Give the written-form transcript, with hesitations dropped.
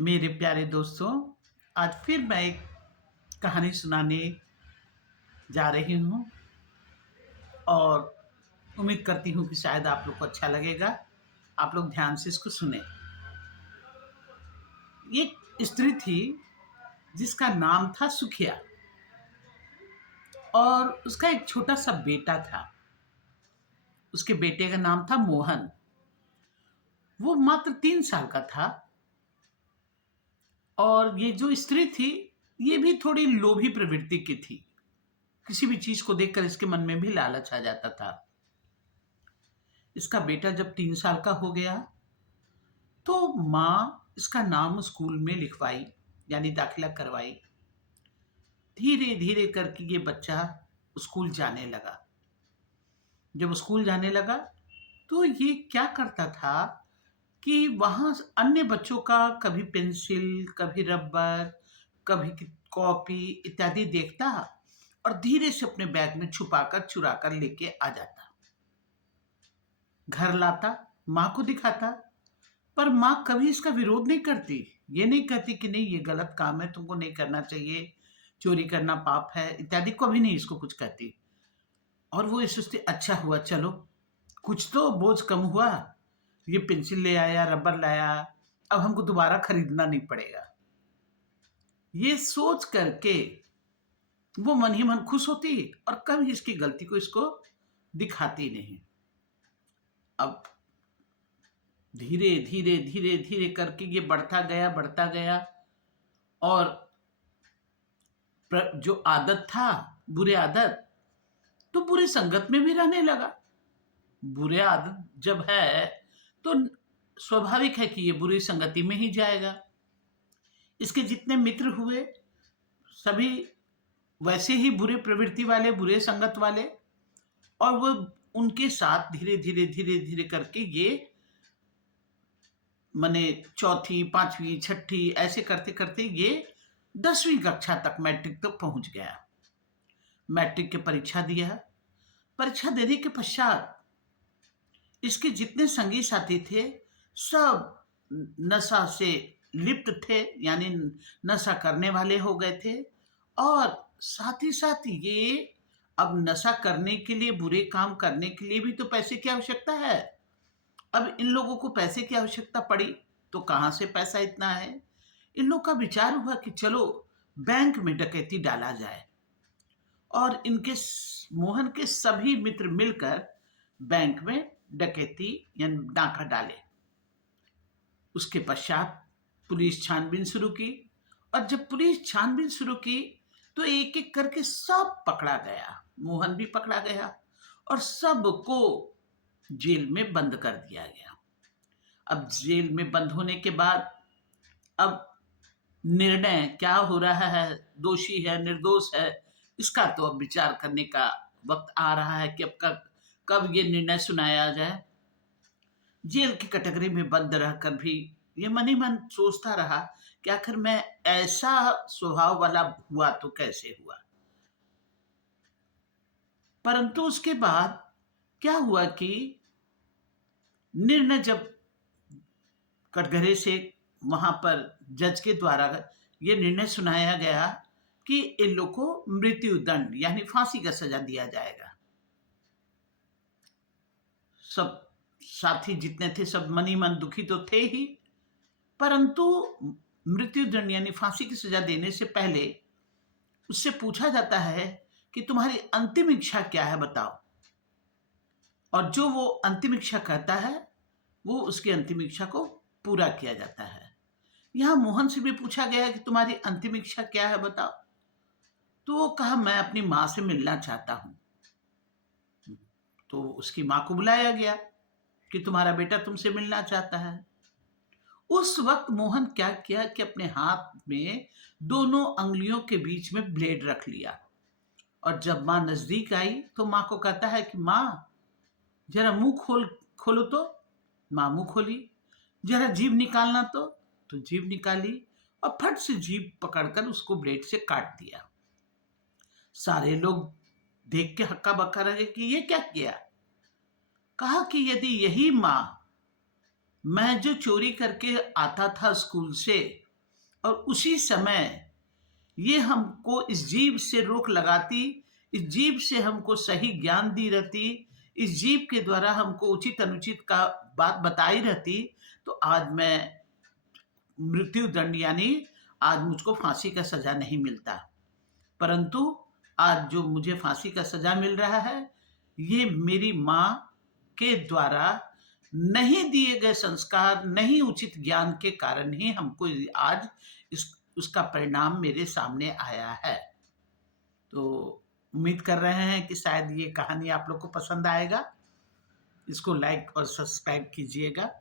मेरे प्यारे दोस्तों, आज फिर मैं एक कहानी सुनाने जा रही हूँ और उम्मीद करती हूँ कि शायद आप लोग को अच्छा लगेगा। आप लोग ध्यान से इसको सुनें। एक स्त्री थी जिसका नाम था सुखिया और उसका एक छोटा-सा बेटा था। उसके बेटे का नाम था मोहन। वो मात्र 3 साल का था और ये जो स्त्री थी, ये भी थोड़ी लोभी प्रवृत्ति की थी। किसी भी चीज़ को देखकर इसके मन में भी लालच आ जाता था। इसका बेटा जब 3 साल का हो गया, तो माँ इसका नाम स्कूल में लिखवाई, यानी दाखिला करवाई। धीरे-धीरे करके ये बच्चा स्कूल जाने लगा। जब स्कूल जाने लगा, तो ये क्या करता था कि वहाँ अन्य बच्चों का कभी पेंसिल, कभी रबर, कभी कॉपी इत्यादि देखता और धीरे से अपने बैग में छुपाकर, चुराकर लेके आ जाता। घर लाता, माँ को दिखाता। पर माँ कभी इसका विरोध नहीं करती। ये नहीं कहती कि नहीं ये गलत काम है, तुमको नहीं करना चाहिए, चोरी करना पाप है इत्यादि, कभी नहीं इसको कुछ कहती। और वो ये सोचती अच्छा हुआ चलो, कुछ तो बोझ कम हुआ, ये पेंसिल ले आया, रबर लाया, अब हमको दोबारा खरीदना नहीं पड़ेगा। ये सोच करके वो मन ही मन खुश होती और कभी इसकी गलती को इसको दिखाती नहीं। अब धीरे, धीरे, धीरे, धीरे करके ये बढ़ता गया और जो आदत था, बुरे आदत, तो बुरी संगत में भी रहने लगा। बुरे आदत जब है, तो स्वाभाविक है कि ये बुरी संगति में ही जाएगा। इसके जितने मित्र हुए, सभी वैसे ही बुरे प्रवृत्ति वाले, बुरे संगत वाले और वो उनके साथ धीरे, धीरे, धीरे, धीरे करके ये माने चौथी, 5वीं, छठी ऐसे करते-करते ये 10वीं कक्षा तक मैट्रिक तक पहुँच गया। मैट्रिक की परीक्षा दिया। परीक्षा देने के पश्चात इसके जितने संगी साथी थे, सब नशा से लिप्त थे, यानी नशा करने वाले हो गए थे और साथ ही साथ ये अब नशा करने के लिए, बुरे काम करने के लिए भी तो पैसे की आवश्यकता है। अब इन लोगों को पैसे की आवश्यकता पड़ी, तो कहाँ से पैसा इतना है? इन लोग का विचार हुआ कि चलो बैंक में डकैती डाला जाए और मोहन के सभी मित्र मिलकर बैंक में डकैती या डाका डाले। उसके पश्चात पुलिस छानबीन शुरू की और जब पुलिस छानबीन शुरू की तो एक एक करके सब पकड़ा गया। मोहन भी पकड़ा गया और सबको जेल में बंद कर दिया गया। अब जेल में बंद होने के बाद अब निर्णय क्या हो रहा है, दोषी है, निर्दोष है, इसका तो अब विचार करने का वक्त आ रहा है कि अब कब कब ये निर्णय सुनाया जाए। जेल की कटघरे में बंद रहकर भी ये मन ही मन सोचता रहा कि आखिर मैं ऐसा स्वभाव वाला हुआ तो कैसे हुआ। परंतु उसके बाद क्या हुआ कि निर्णय जब कटघरे से वहां पर जज के द्वारा ये निर्णय सुनाया गया कि इन लोग को मृत्यु दंड यानी फांसी का सजा दिया जाएगा। सब साथी जितने थे सब मन ही मन दुखी तो थे ही, परंतु मृत्यु दंड यानी फांसी की सजा देने से पहले उससे पूछा जाता है कि तुम्हारी अंतिम इच्छा क्या है बताओ। और जो वो अंतिम इच्छा कहता है, वो उसकी अंतिम इच्छा को पूरा किया जाता है। यहाँ मोहन से भी पूछा गया कि तुम्हारी अंतिम इच्छा क्या है बताओ, तो वो कहा मैं अपनी माँ से मिलना चाहता हूँ। तो उसकी माँ को बुलाया गया कि तुम्हारा बेटा तुमसे मिलना चाहता है। उस वक्त मोहन क्या किया कि अपने हाथ में दोनों अंगुलियों के बीच में ब्लेड रख लिया और जब माँ नजदीक आई तो माँ को कहता है कि माँ जरा मुंह खोलो तो। माँ मुंह खोली। जरा जीभ निकालना तो जीभ निकाली और फट से जीभ पकड़कर उसको ब्लेड से काट दिया। सारे लोग देख के हक्का बक्का रहे कि ये क्या किया। कहा कि यदि यही माँ मैं जो चोरी करके आता था स्कूल से और उसी समय ये हमको इस जीभ से रोक लगाती, इस जीभ से हमको सही ज्ञान दी रहती, इस जीभ के द्वारा हमको उचित अनुचित का बात बताई रहती, तो आज मैं मृत्यु दंड यानी आज मुझको फांसी का सजा नहीं मिलता। परंतु आज जो मुझे फांसी का सजा मिल रहा है, ये मेरी माँ के द्वारा नहीं दिए गए संस्कार, नहीं उचित ज्ञान के कारण ही हमको आज इस उसका परिणाम मेरे सामने आया है। तो उम्मीद कर रहे हैं कि शायद ये कहानी आप लोग को पसंद आएगा। इसको लाइक और सब्सक्राइब कीजिएगा।